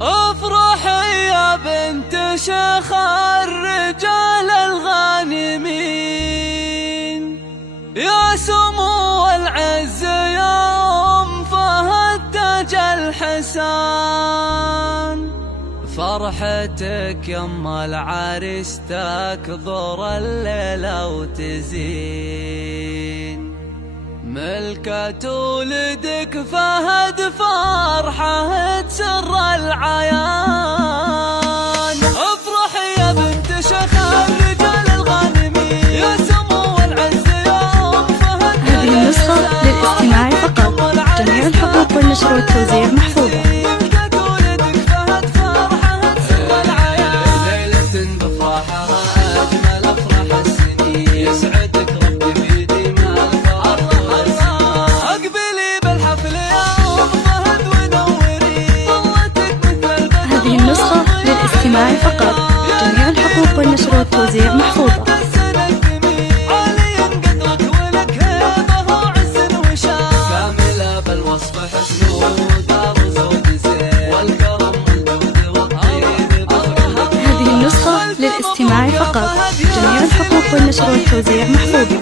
افرحي يا بنت شيخ الرجال الغانمين، يا سمو العز يا أم فهد تاج الحسان. فرحتك يم العريس تكبر الليلة وتزين، ملكة ولدك فهد فرحة تسر العيان. افرحي يا بنت شيخ الرجال الغانمين، يا سمو العز يا أم فهد. هذه النسخة للاستماع فقط، جميع الحقوق والنشر والتوزيع محفوظة. للاستماع فقط، جميع الحقوق والنشر والتوزيع محفوظة. هذه النسخة للاستماع فقط، جميع الحقوق والنشر والتوزيع محفوظة.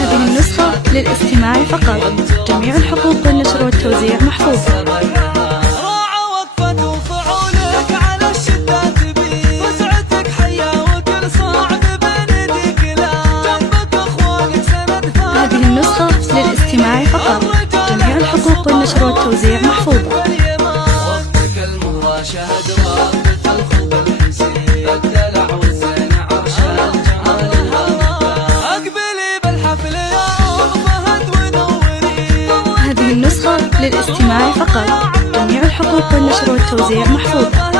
هذه النسخة للاستماع فقط، جميع الحقوق والنشر والتوزيع محفوظة. راعى وقفة وفعولك على الشدة تبين، وسعتك حيا وكل صعب بنديك لا جنبك اخوانك سند ثابت. هذه النسخة للاستماع فقط، جميع الحقوق والنشر والتوزيع محفوظة. وقتك المهرة شهد رابط الخلق الحسين، الدلع والزين عرش الجمال اقبلي بالحفل يا أم فهد ونوري. هذه النسخة للاستماع فقط، جميع الحقوق والنشر والتوزيع محفوظة.